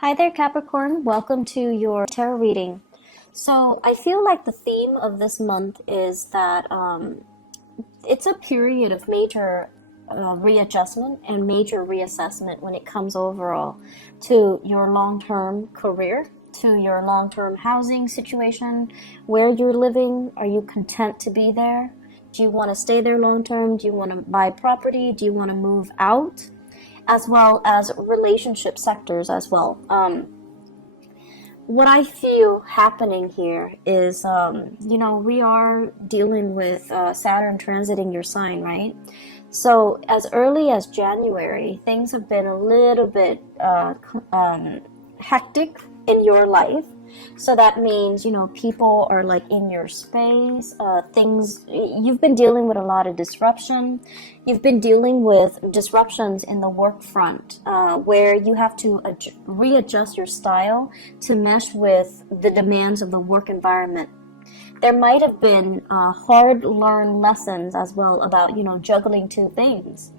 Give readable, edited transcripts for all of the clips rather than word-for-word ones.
Hi there, Capricorn. Welcome to your tarot reading. So, I feel like the theme of this month is that it's a period of major readjustment and major reassessment when it comes overall to your long-term career, to your long-term housing situation, where you're living. Are you content to be there? Do you want to stay there long-term? Do you want to buy property? Do you want to move out? As well as relationship sectors as well. What I feel happening here is, we are dealing with Saturn transiting your sign, right? So as early as January, things have been a little bit hectic in your life. So that means, people are like in your space, you've been dealing with a lot of disruption. You've been dealing with disruptions in the work front, where you have to readjust your style to mesh with the demands of the work environment. There might have been hard learned lessons as well about, juggling two things,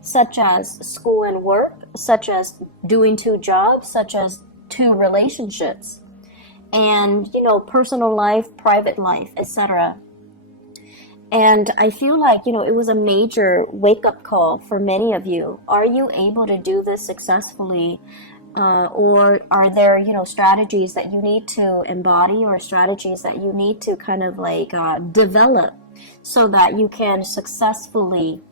such as school and work, such as doing two jobs, such as two relationships, and personal life, private life, etc. And I feel like it was a major wake-up call for many of you. Are you able to do this successfully, or are there strategies that you need to embody, or strategies that you need to kind of like develop so that you can successfully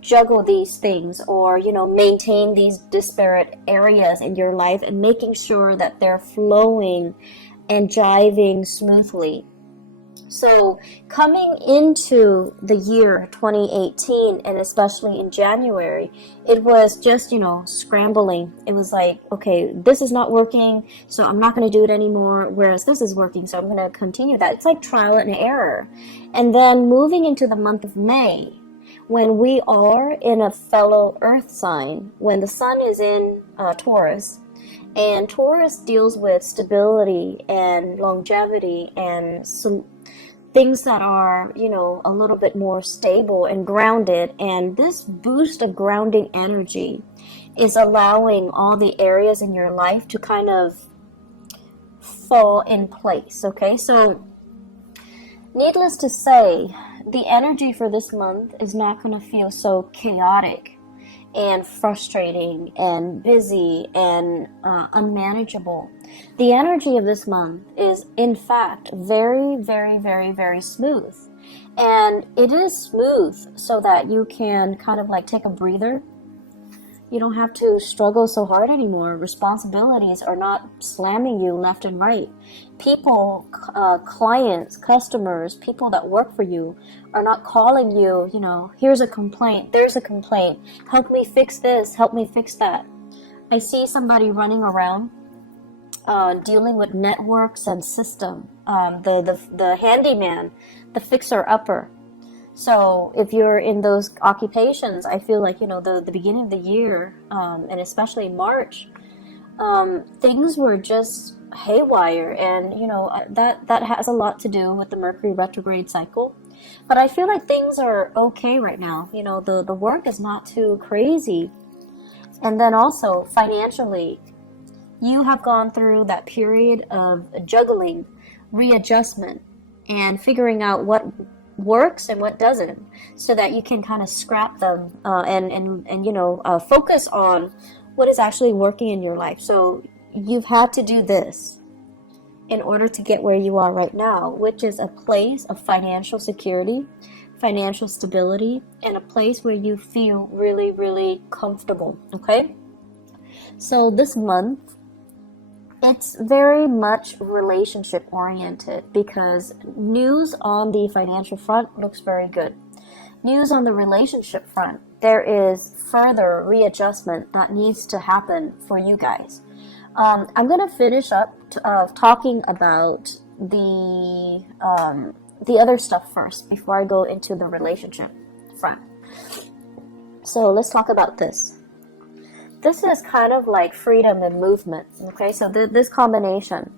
juggle these things, or maintain these disparate areas in your life and making sure that they're flowing and jiving smoothly. So coming into the year 2018, and especially in January, it was just, scrambling. It was like, okay, this is not working, so I'm not going to do it anymore, whereas this is working, so I'm going to continue that. It's like trial and error. And then moving into the month of May, when we are in a fellow earth sign, when the sun is in Taurus, and Taurus deals with stability and longevity and things that are, a little bit more stable and grounded. And this boost of grounding energy is allowing all the areas in your life to kind of fall in place. Okay, so needless to say, the energy for this month is not going to feel so chaotic and frustrating and busy and unmanageable. The energy of this month is, in fact, very, very, very, very smooth. And it is smooth so that you can kind of like take a breather. You don't have to struggle so hard anymore. Responsibilities are not slamming you left and right. People, clients, customers, people that work for you are not calling you, here's a complaint, there's a complaint, help me fix this, help me fix that. I see somebody running around dealing with networks and system, the handyman, the fixer-upper. So if you're in those occupations, I feel like, the beginning of the year, and especially March, things were just haywire. And, that has a lot to do with the Mercury retrograde cycle. But I feel like things are okay right now. The work is not too crazy. And then also financially, you have gone through that period of juggling, readjustment, and figuring out what works and what doesn't, so that you can kind of scrap them and focus on what is actually working in your life. So you've had to do this in order to get where you are right now, which is a place of financial security, financial stability, and a place where you feel really, really comfortable. Okay, so this month, it's very much relationship oriented, because news on the financial front looks very good. News on the relationship front, there is further readjustment that needs to happen for you guys. I'm going to finish up talking about the other stuff first before I go into the relationship front. So let's talk about this. This is kind of like freedom and movement, okay? So this combination,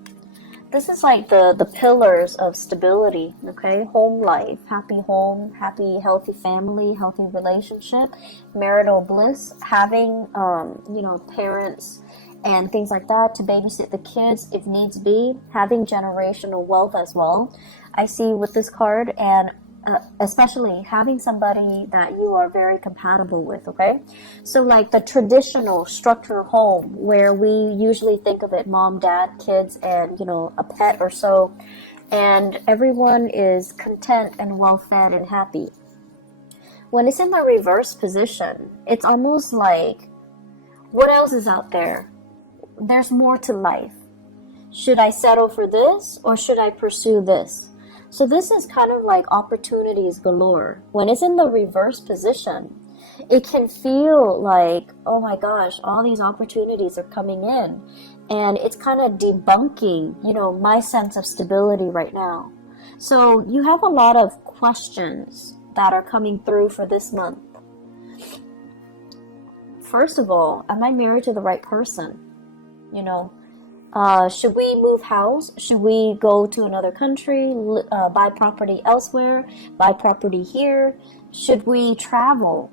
this is like the pillars of stability, okay? Home life, happy home, happy, healthy family, healthy relationship, marital bliss, having, parents and things like that, to babysit the kids if needs be, having generational wealth as well. I see with this card, and especially having somebody that you are very compatible with, okay? So like the traditional structure home where we usually think of it, mom, dad, kids, and a pet or so, and everyone is content and well fed and happy. When it's in the reverse position, it's almost like, what else is out there? There's more to life. Should I settle for this, or should I pursue this? So this is kind of like opportunities galore. When it's in the reverse position, it can feel like, oh my gosh, all these opportunities are coming in. And it's kind of debunking, my sense of stability right now. So you have a lot of questions that are coming through for this month. First of all, am I married to the right person? Should we move house? Should we go to another country, buy property elsewhere, buy property here? Should we travel?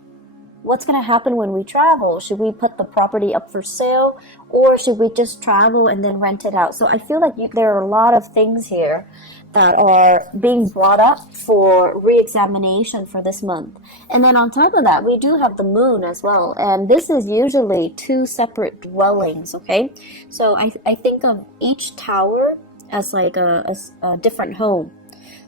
What's going to happen when we travel? Should we put the property up for sale, or should we just travel and then rent it out? So I feel like there are a lot of things here that are being brought up for re-examination for this month. And then on top of that, we do have the moon as well. And this is usually two separate dwellings, okay? So I think of each tower as like a different home.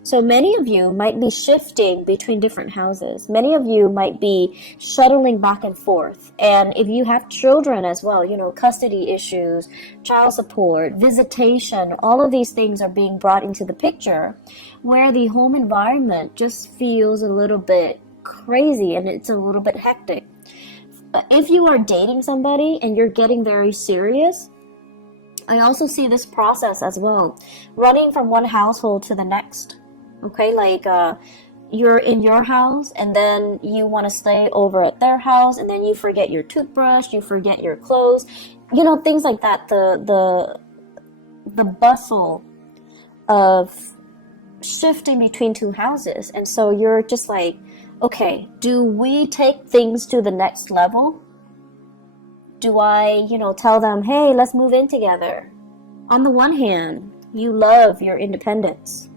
So many of you might be shifting between different houses. Many of you might be shuttling back and forth. And if you have children as well, custody issues, child support, visitation, all of these things are being brought into the picture, where the home environment just feels a little bit crazy and it's a little bit hectic. But if you are dating somebody and you're getting very serious, I also see this process as well, running from one household to the next. Okay, like you're in your house and then you want to stay over at their house, and then you forget your toothbrush, you forget your clothes, things like that. The bustle of shifting between two houses. And so you're just like, okay, do we take things to the next level? Do I, tell them, hey, let's move in together? On the one hand, you love your independence.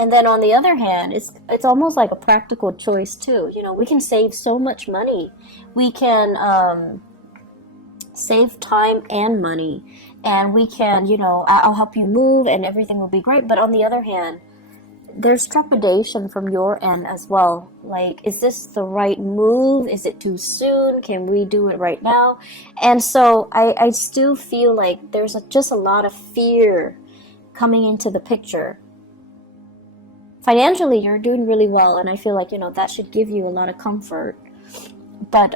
And then on the other hand, it's almost like a practical choice too. We can save so much money. We can save time and money. And we can, I'll help you move and everything will be great. But on the other hand, there's trepidation from your end as well. Like, is this the right move? Is it too soon? Can we do it right now? And so I still feel like there's just a lot of fear coming into the picture. Financially, you're doing really well, and I feel like, that should give you a lot of comfort. But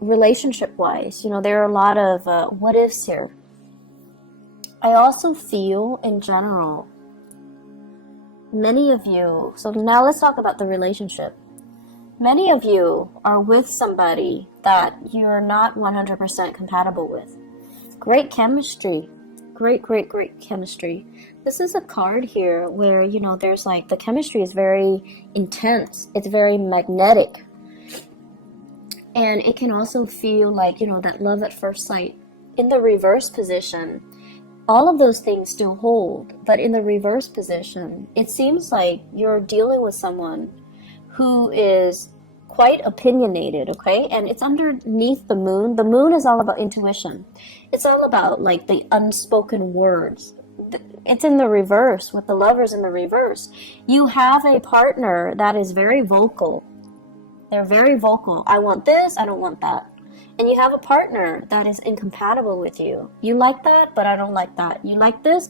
relationship-wise, there are a lot of what ifs here. I also feel, in general, many of you, so now let's talk about the relationship. Many of you are with somebody that you're not 100% compatible with. Great chemistry. Great chemistry. This is a card here where, there's like, the chemistry is very intense. It's very magnetic. And it can also feel like, that love at first sight. In the reverse position, all of those things still hold. But in the reverse position, it seems like you're dealing with someone who is quite opinionated, okay? And it's underneath the moon. The moon is all about intuition. It's all about like the unspoken words. It's in the reverse, with the lovers in the reverse. You have a partner that is very vocal. They're very vocal. I want this, I don't want that. And you have a partner that is incompatible with you. You like that, but I don't like that. You like this,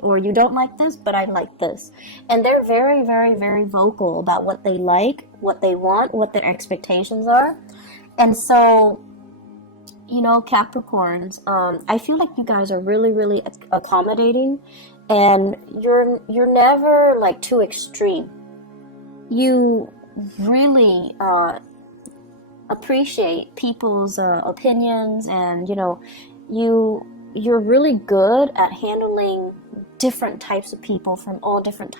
or you don't like this, but I like this. And they're very, very, very vocal about what they like, what they want, what their expectations are. And so, Capricorns, I feel like you guys are really, really accommodating, and you're never like too extreme. You really appreciate people's opinions, and you're really good at handling different types of people from all different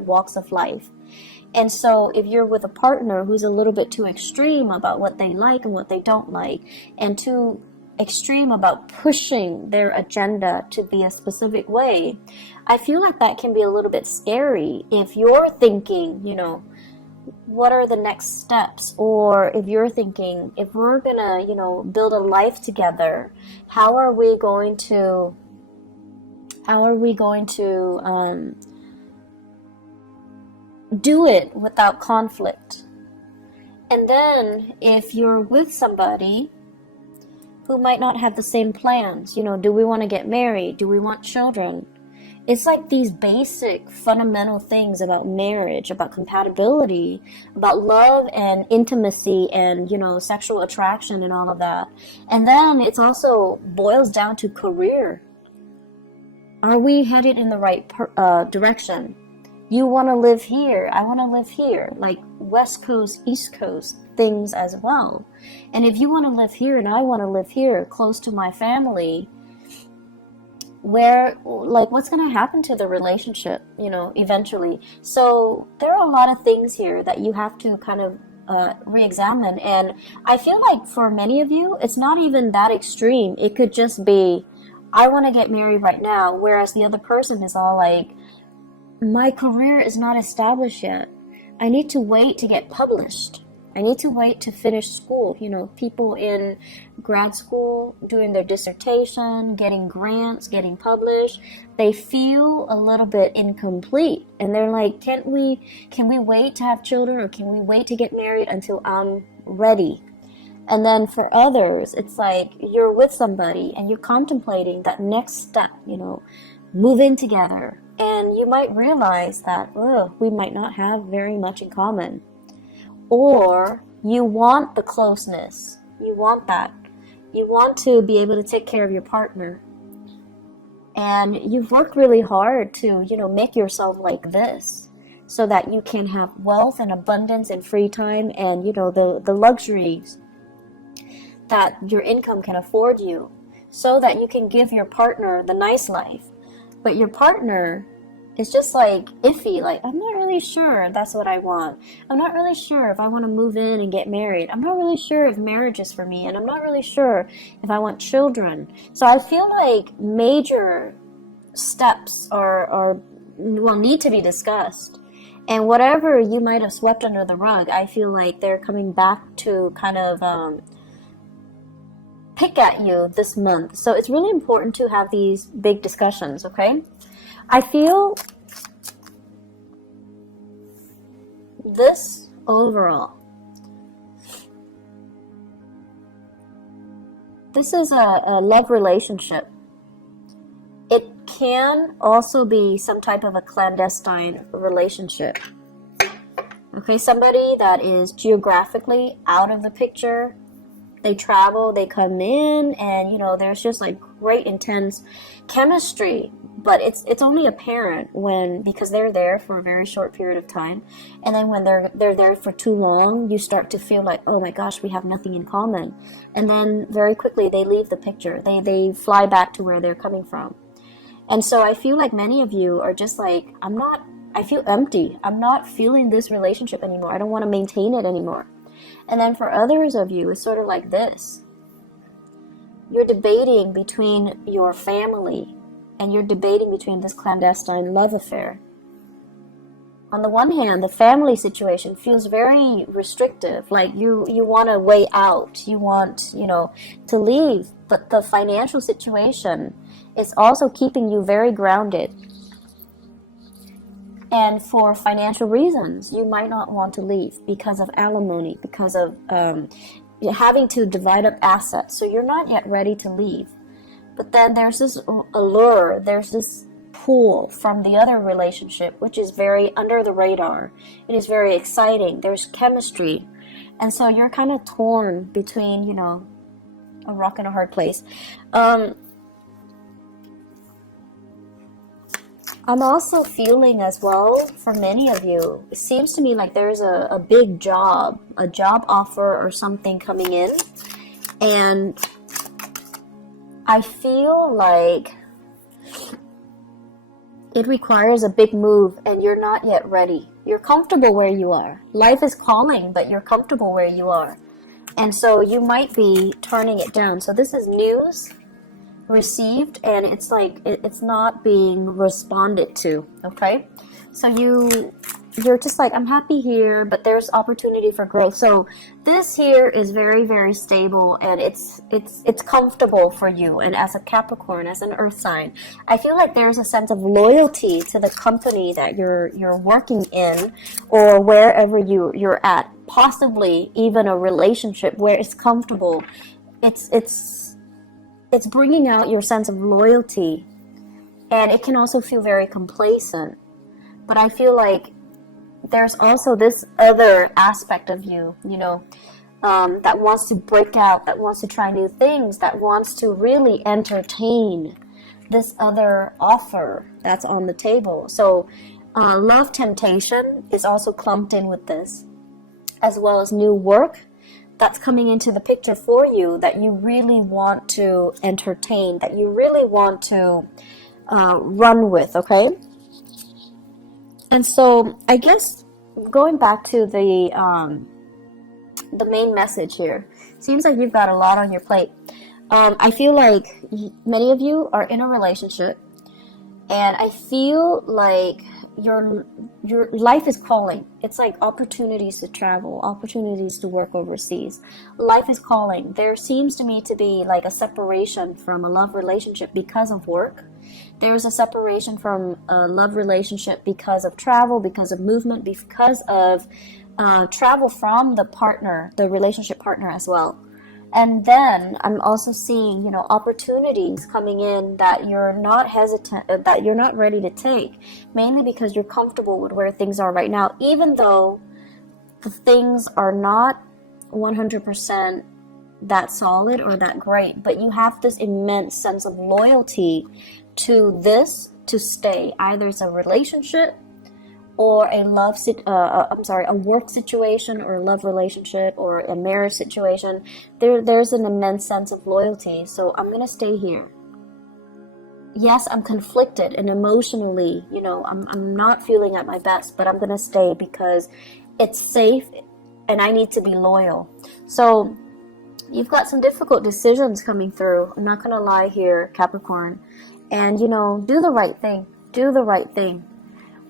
walks of life. And so if you're with a partner who's a little bit too extreme about what they like and what they don't like, and too extreme about pushing their agenda to be a specific way, I feel like that can be a little bit scary if you're thinking, you know, what are the next steps? Or if you're thinking, if we're gonna, you know, build a life together, how are we going to do it without conflict? And then if you're with somebody who might not have the same plans, you know, do we want to get married? Do we want children? It's like these basic fundamental things about marriage, about compatibility, about love and intimacy and, you know, sexual attraction and all of that. And then it's also boils down to career. Are we headed in the right direction? You want to live here, I want to live here, like West Coast, East Coast things as well. And if you want to live here and I want to live here, close to my family, where, like, what's going to happen to the relationship, you know, eventually? So there are a lot of things here that you have to kind of re-examine. And I feel like for many of you, it's not even that extreme. It could just be, I want to get married right now, whereas the other person is all like, my career is not established yet. I need to wait to get published. I need to wait to finish school. You know, people in grad school doing their dissertation, getting grants, getting published, they feel a little bit incomplete. And they're like, can we wait to have children, or can we wait to get married until I'm ready? And then for others, it's like you're with somebody and you're contemplating that next step, you know, move in together. And you might realize that, oh, we might not have very much in common. Or you want the closeness. You want that. You want to be able to take care of your partner. And you've worked really hard to, you know, make yourself like this so that you can have wealth and abundance and free time and, you know, the luxuries that your income can afford you, so that you can give your partner the nice life. But your partner is just like iffy, like, I'm not really sure that's what I want. I'm not really sure if I want to move in and get married. I'm not really sure if marriage is for me, and I'm not really sure if I want children. So I feel like major steps need to be discussed. And whatever you might have swept under the rug, I feel like they're coming back to kind of pick at you this month. So it's really important to have these big discussions, okay? I feel this overall, this is a love relationship. It can also be some type of a clandestine relationship. Okay, somebody that is geographically out of the picture. They travel, they come in, and, you know, there's just like great intense chemistry. But it's only apparent because they're there for a very short period of time, and then when they're there for too long, you start to feel like, oh my gosh, we have nothing in common, and then very quickly they leave the picture. They fly back to where they're coming from, and so I feel like many of you are just like, I feel empty. I'm not feeling this relationship anymore. I don't want to maintain it anymore. And then for others of you, it's sort of like this. You're debating between your family, and you're debating between this clandestine love affair. On the one hand, the family situation feels very restrictive, like you want to weigh out, you want, you know, to leave, but the financial situation is also keeping you very grounded. And for financial reasons, you might not want to leave because of alimony, because of having to divide up assets. So you're not yet ready to leave. But then there's this allure, there's this pull from the other relationship, which is very under the radar. It is very exciting. There's chemistry. And so you're kind of torn between, you know, a rock and a hard place. I'm also feeling as well, for many of you, it seems to me like there's a big job, a job offer or something coming in. And I feel like it requires a big move and you're not yet ready. You're comfortable where you are. Life is calling, but you're comfortable where you are. And so you might be turning it down. So this is news received, and it's like it's not being responded to. Okay, so you're just like, I'm happy here, but there's opportunity for growth. So this here is very, very stable, and it's comfortable for you. And as a Capricorn, as an earth sign, I feel like there's a sense of loyalty to the company that you're working in, or wherever you're at, possibly even a relationship where it's comfortable. It's bringing out your sense of loyalty, and it can also feel very complacent. But I feel like there's also this other aspect of you, that wants to break out, that wants to try new things, that wants to really entertain this other offer that's on the table. So love temptation is also clumped in with this, as well as new work that's coming into the picture for you that you really want to entertain, that you really want to run with, okay? And so I guess going back to the main message here, seems like you've got a lot on your plate. I feel like many of you are in a relationship, and I feel like your life is calling. It's like opportunities to travel, opportunities to work overseas. Life is calling. There seems to me to be like a separation from a love relationship because of work. There's a separation from a love relationship because of travel, because of movement, because of travel from the partner, the relationship partner as well. And then I'm also seeing, opportunities coming in that you're not hesitant, that you're not ready to take, mainly because you're comfortable with where things are right now, even though the things are not 100% that solid or that great, but you have this immense sense of loyalty to this to stay. Either it's a relationship or a a work situation, or a love relationship, or a marriage situation. There's an immense sense of loyalty. So I'm gonna stay here. Yes, I'm conflicted and emotionally, I'm not feeling at my best, but I'm gonna stay because it's safe and I need to be loyal. So you've got some difficult decisions coming through. I'm not gonna lie here, Capricorn. And do the right thing. Do the right thing.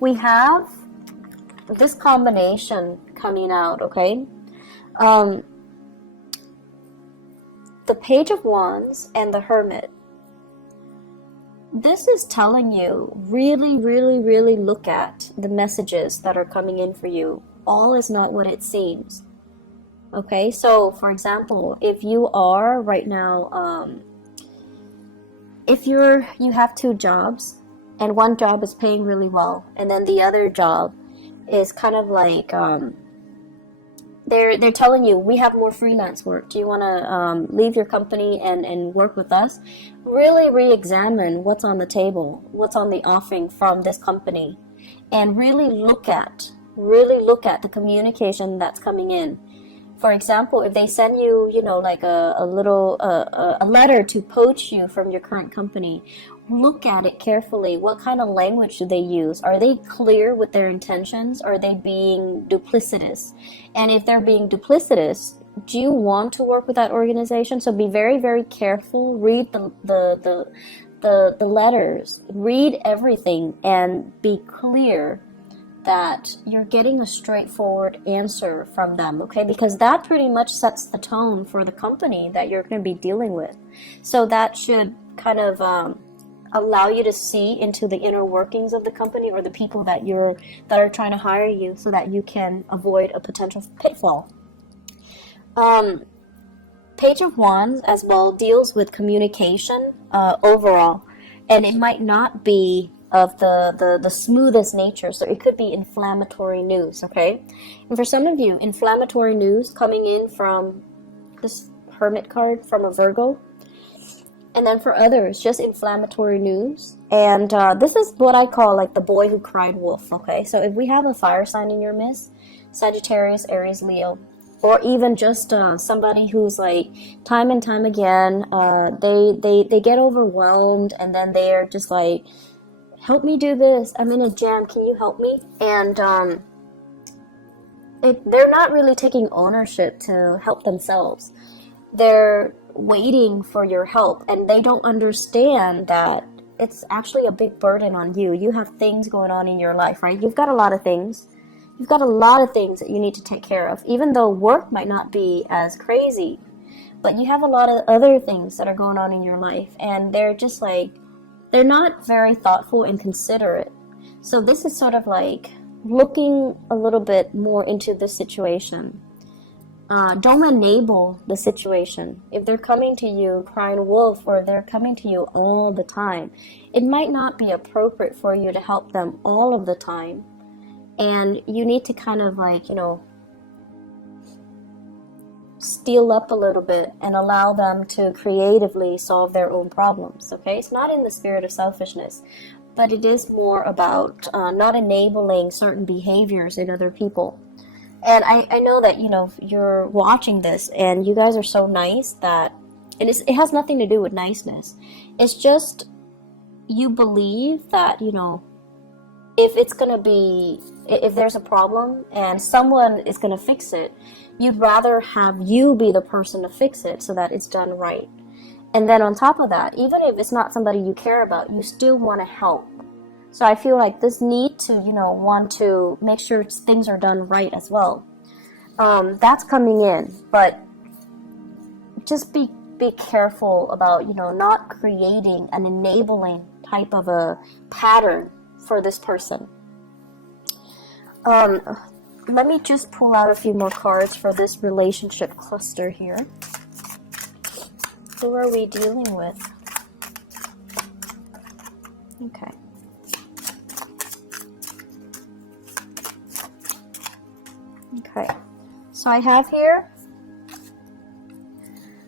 We have this combination coming out, okay? The Page of Wands and the Hermit. This is telling you, really, really, really look at the messages that are coming in for you. All is not what it seems. Okay, so for example, if you are right now, if you have two jobs, and one job is paying really well, and then the other job is kind of like they're telling you, we have more freelance work. Do you want to leave your company and work with us? Really re-examine what's on the table, what's on the offering from this company, and really look at the communication that's coming in. For example, if they send you, like a little a letter to poach you from your current company, look at it carefully. What kind of language do they use? Are they clear with their intentions? Are they being duplicitous? And if they're being duplicitous, do you want to work with that organization? So be very, very careful. Read the letters. Read everything and be clear that you're getting a straightforward answer from them, okay? Because that pretty much sets the tone for the company that you're going to be dealing with. So that should kind of allow you to see into the inner workings of the company, or the people that are trying to hire you, so that you can avoid a potential pitfall. Page of Wands as well deals with communication overall, and it might not be of the smoothest nature. So it could be inflammatory news, okay? And for some of you, inflammatory news coming in from this Hermit card from a Virgo. And then for others, just inflammatory news. And this is what I call like the boy who cried wolf, okay? So if we have a fire sign in your midst, Sagittarius, Aries, Leo, or even just somebody who's like time and time again, they get overwhelmed, and then they're just like, help me do this. I'm in a jam. Can you help me? And they're not really taking ownership to help themselves. They're waiting for your help, and they don't understand that it's actually a big burden on you. You have things going on in your life, right? You've got a lot of things. You've got a lot of things that you need to take care of, even though work might not be as crazy. But you have a lot of other things that are going on in your life, and they're just like, they're not very thoughtful and considerate. So this is sort of like looking a little bit more into the situation. Don't enable the situation. If they're coming to you crying wolf, or they're coming to you all the time, it might not be appropriate for you to help them all of the time. And you need to kind of like, you know, steal up a little bit and allow them to creatively solve their own problems, okay? It's not in the spirit of selfishness, but it is more about not enabling certain behaviors in other people. And I know that, you know, you're watching this and you guys are so nice that it has nothing to do with niceness. It's just you believe that, you know, if there's a problem and someone is going to fix it, you'd rather have you be the person to fix it so that it's done right. And then on top of that, even if it's not somebody you care about, you still want to help. So I feel like this need to, you know, want to make sure things are done right as well. That's coming in, but just be careful about, you know, not creating an enabling type of a pattern for this person. Let me just pull out a few more cards for this relationship cluster here. Who are we dealing with? Okay. Okay. So I have here,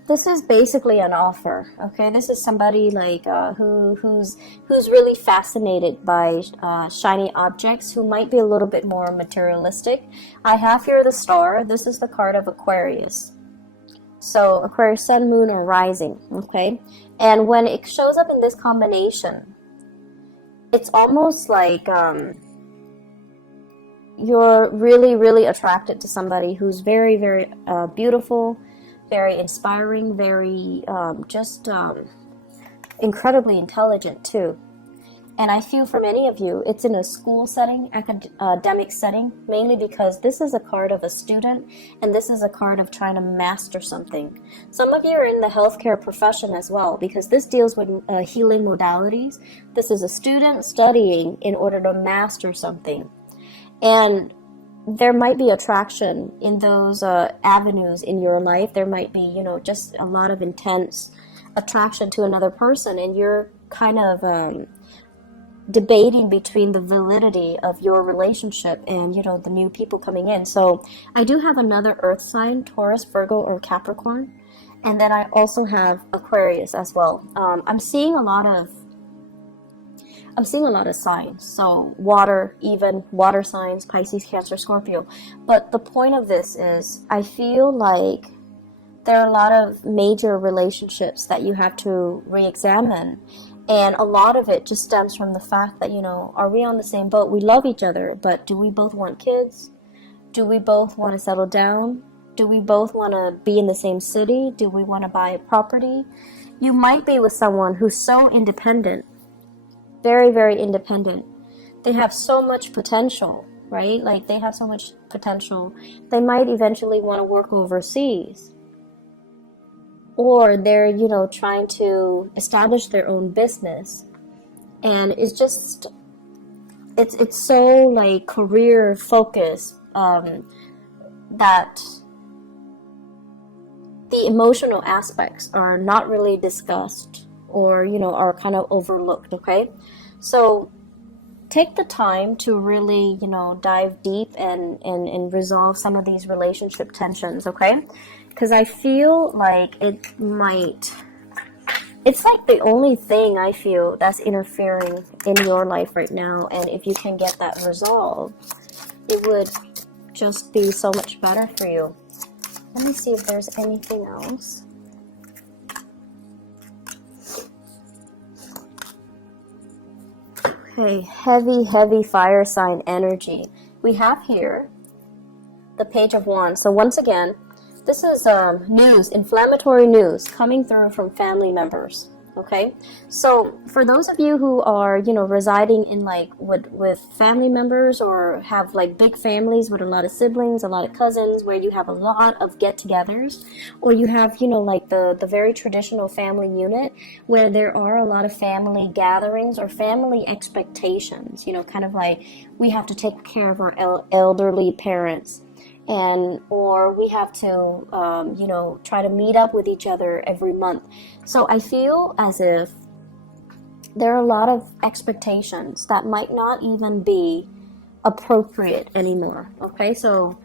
this is basically an offer, okay? This is somebody like who's really fascinated by shiny objects, who might be a little bit more materialistic. I have here the star. This is the card of Aquarius. So Aquarius, sun, moon, or rising, okay? And when it shows up in this combination, it's almost like you're really, really attracted to somebody who's very, very beautiful, very inspiring, very incredibly intelligent too. And I feel for many of you, it's in a school setting, academic setting, mainly because this is a card of a student, and this is a card of trying to master something. Some of you are in the healthcare profession as well, because this deals with healing modalities. This is a student studying in order to master something. And there might be attraction in those avenues in your life. There might be, you know, just a lot of intense attraction to another person, and you're kind of debating between the validity of your relationship and, you know, the new people coming in. So I do have another earth sign, Taurus, Virgo, or Capricorn. And then I also have Aquarius as well. I'm seeing a lot of signs. So water, even water signs, Pisces, Cancer, Scorpio. But the point of this is, I feel like there are a lot of major relationships that you have to re-examine. And a lot of it just stems from the fact that, you know, are we on the same boat? We love each other, but do we both want kids? Do we both want to settle down? Do we both want to be in the same city? Do we want to buy a property? You might be with someone who's so independent, very, very independent. They have so much potential, right? Like, they have so much potential. They might eventually want to work overseas. Or they're, you know, trying to establish their own business. And it's just, it's so like career focused that the emotional aspects are not really discussed, or, you know, are kind of overlooked, okay? So take the time to really, you know, dive deep and resolve some of these relationship tensions, okay? Because I feel like it's like the only thing I feel that's interfering in your life right now. And if you can get that resolved, it would just be so much better for you. Let me see if there's anything else. Okay, heavy, heavy fire sign energy. We have here the Page of Wands. So once again, this is news, inflammatory news coming through from family members. Okay, so for those of you who are, you know, residing in like with family members, or have like big families with a lot of siblings, a lot of cousins, where you have a lot of get-togethers, or you have, you know, like the very traditional family unit where there are a lot of family gatherings or family expectations, you know, kind of like we have to take care of our elderly parents, and or we have to you know, try to meet up with each other every month. So I feel as if there are a lot of expectations that might not even be appropriate anymore. Okay, so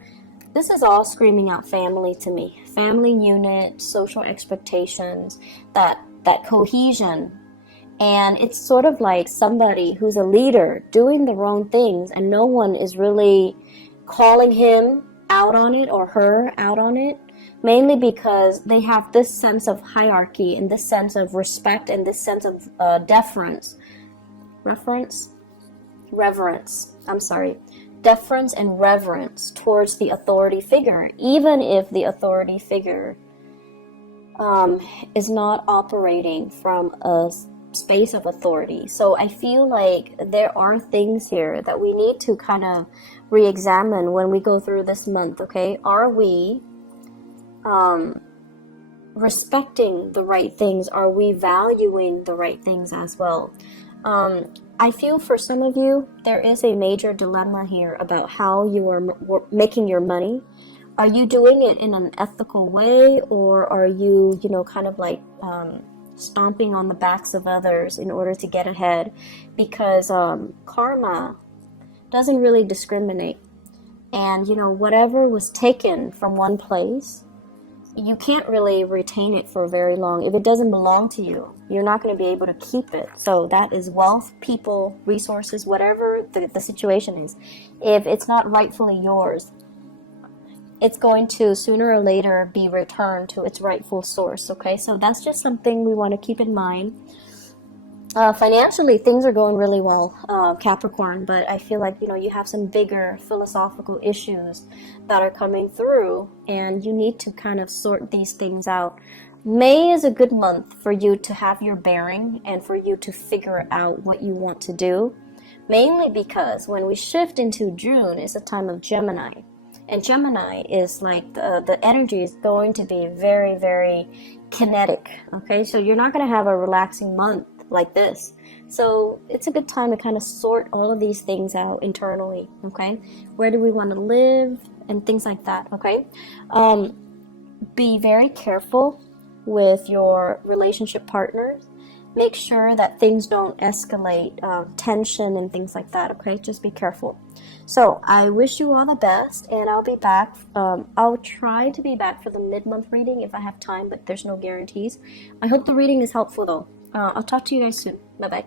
this is all screaming out family to me. Family unit, social expectations, that cohesion. And it's sort of like somebody who's a leader doing the wrong things, and no one is really calling him out on it or her out on it, mainly because they have this sense of hierarchy and this sense of respect and this sense of deference and reverence towards the authority figure, even if the authority figure is not operating from a space of authority. So I feel like there are things here that we need to kind of re-examine when we go through this month. Okay, are we respecting the right things? Are we valuing the right things as well? I feel for some of you there is a major dilemma here about how you are making your money. Are you doing it in an ethical way, or are you, you know, kind of like stomping on the backs of others in order to get ahead? Because karma doesn't really discriminate, and you know, whatever was taken from one place, you can't really retain it for very long. If it doesn't belong to you, you're not going to be able to keep it. So that is wealth, people, resources, whatever the situation is. If it's not rightfully yours, it's going to sooner or later be returned to its rightful source. Okay, so that's just something we want to keep in mind. Financially, things are going really well, Capricorn, but I feel like, you know, you have some bigger philosophical issues that are coming through, and you need to kind of sort these things out. May is a good month for you to have your bearing and for you to figure out what you want to do, mainly because when we shift into June, it's a time of Gemini. And Gemini is like the energy is going to be very, very kinetic. Okay, so you're not going to have a relaxing month like this. So it's a good time to kind of sort all of these things out internally. Okay, where do we want to live and things like that. Okay, be very careful with your relationship partners. Make sure that things don't escalate, tension and things like that. Okay, just be careful. So I wish you all the best, and I'll be back. I'll try to be back for the mid-month reading if I have time, but there's no guarantees. I hope the reading is helpful though. I'll talk to you guys soon. Bye-bye.